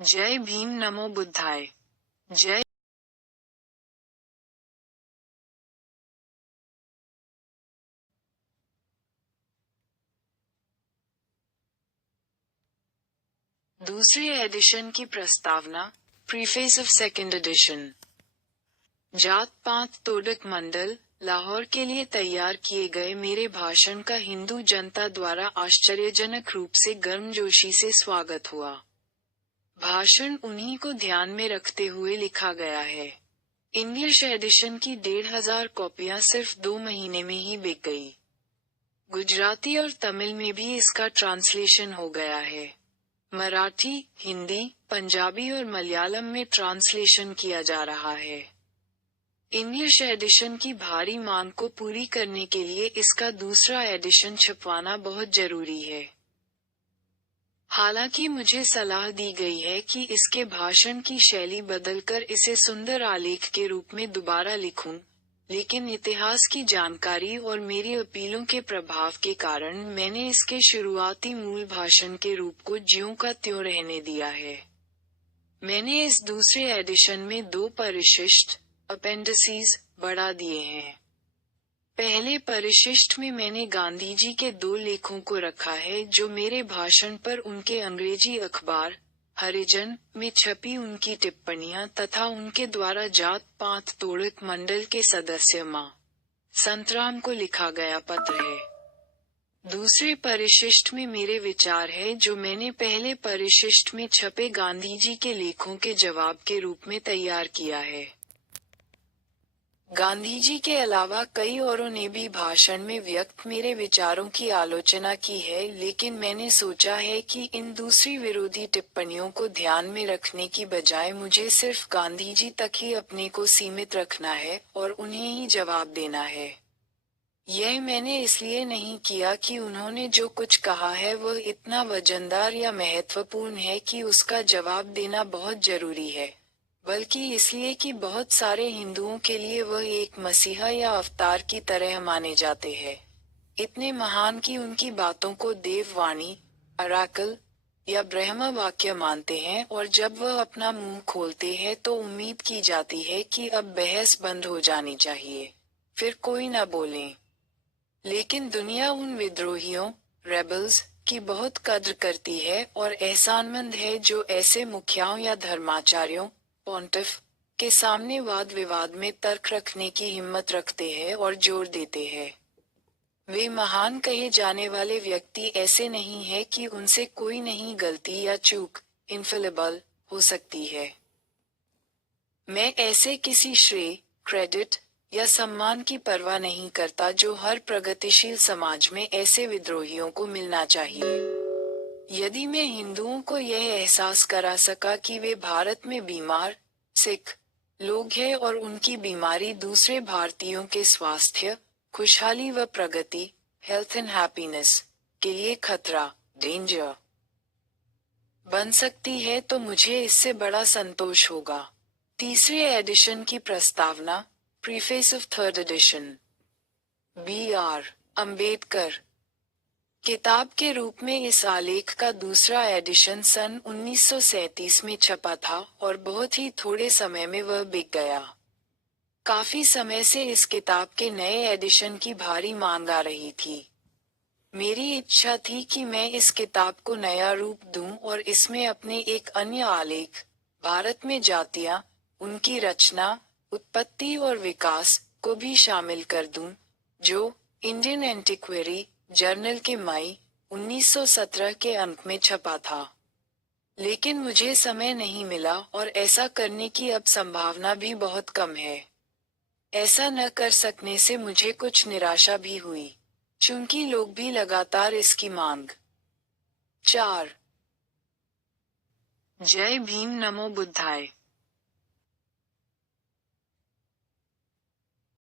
जय भीम नमो बुद्धाय। जय दूसरे एडिशन की प्रस्तावना, प्रीफेस ऑफ सेकंड एडिशन। जात पात तोड़क मंडल, लाहौर के लिए तैयार किए गए मेरे भाषण का हिंदू जनता द्वारा आश्चर्यजनक रूप से गर्मजोशी से स्वागत हुआ। भाषण उन्हीं को ध्यान में रखते हुए लिखा गया है। इंग्लिश एडिशन की 1,500 कॉपियां सिर्फ 2 महीने में ही बिक गई। गुजराती और तमिल में भी इसका ट्रांसलेशन हो गया है। मराठी, हिंदी, पंजाबी और मलयालम में ट्रांसलेशन किया जा रहा है। इंग्लिश एडिशन की भारी मांग को पूरी करने के लिए इसका दूसरा एडिशन छपवाना बहुत जरूरी है। हालांकि मुझे सलाह दी गई है कि इसके भाषण की शैली बदलकर इसे सुंदर आलेख के रूप में दोबारा लिखूं, लेकिन इतिहास की जानकारी और मेरी अपीलों के प्रभाव के कारण मैंने इसके शुरुआती मूल भाषण के रूप को ज्यों का त्यों रहने दिया है। मैंने इस दूसरे एडिशन में 2 परिशिष्ट अपेंडिसीज बढ़ा दिए हैं। पहले परिशिष्ट में मैंने गांधी जी के 2 लेखों को रखा है जो मेरे भाषण पर उनके अंग्रेजी अखबार हरिजन में छपी उनकी टिप्पणियां तथा उनके द्वारा जात पात तोड़क मंडल के सदस्य मां संतराम को लिखा गया पत्र है। दूसरे परिशिष्ट में मेरे विचार है जो मैंने पहले परिशिष्ट में छपे गांधी जी के लेखों के जवाब के रूप में तैयार किया है। गांधी जी के अलावा कई औरों ने भी भाषण में व्यक्त मेरे विचारों की आलोचना की है, लेकिन मैंने सोचा है कि इन दूसरी विरोधी टिप्पणियों को ध्यान में रखने की बजाय मुझे सिर्फ गांधी जी तक ही अपने को सीमित रखना है और उन्हें ही जवाब देना है। यह मैंने इसलिए नहीं किया कि उन्होंने जो कुछ कहा है वह इतना वजनदार या महत्वपूर्ण है कि उसका जवाब देना बहुत जरूरी है, बल्कि इसलिए कि बहुत सारे हिंदुओं के लिए वह एक मसीहा या अवतार की तरह माने जाते हैं, इतने महान कि उनकी बातों को देववाणी, अराकल या ब्रह्म वाक्य मानते हैं, और जब वह अपना मुंह खोलते हैं तो उम्मीद की जाती है कि अब बहस बंद हो जानी चाहिए, फिर कोई न बोले। लेकिन दुनिया उन विद्रोहियों रेबल्स की बहुत कद्र करती है और एहसानमंद है जो ऐसे मुखियाओं या धर्माचार्यों पॉन्टिफ के सामने वाद विवाद में तर्क रखने की हिम्मत रखते हैं और जोर देते हैं। वे महान कहे जाने वाले व्यक्ति ऐसे नहीं है कि उनसे कोई नहीं गलती या चूक इनफेलिबल हो सकती है। मैं ऐसे किसी श्रेय, क्रेडिट या सम्मान की परवाह नहीं करता जो हर प्रगतिशील समाज में ऐसे विद्रोहियों को मिलना चाहिए। यदि मैं हिंदुओं को यह एहसास करा सका कि वे भारत में बीमार, सिक लोग हैं और उनकी बीमारी दूसरे भारतीयों के स्वास्थ्य, खुशहाली व प्रगति, हेल्थ एंड हैप्पीनेस के लिए खतरा, डेंजर बन सकती है, तो मुझे इससे बड़ा संतोष होगा। तीसरे एडिशन की प्रस्तावना, preface of third edition. B.R. Ambedkar किताब के रूप में इस आलेख का दूसरा एडिशन सन 1937 में छपा था और बहुत ही थोड़े समय में वह बिक गया। काफी समय से इस किताब के नए एडिशन की भारी मांग आ रही थी। मेरी इच्छा थी कि मैं इस किताब को नया रूप दूं और इसमें अपने एक अन्य आलेख, भारत में जातियां, उनकी रचना, उत्पत्ति और विकास को भी शामिल कर दूं, जो इंडियन एंटिक्वेरी जर्नल के मई 1917 के अंक में छपा था। लेकिन मुझे समय नहीं मिला और ऐसा करने की अब संभावना भी बहुत कम है। ऐसा न कर सकने से मुझे कुछ निराशा भी हुई, चूंकि लोग भी लगातार इसकी मांग। 4 जय भीम नमो बुद्धाय।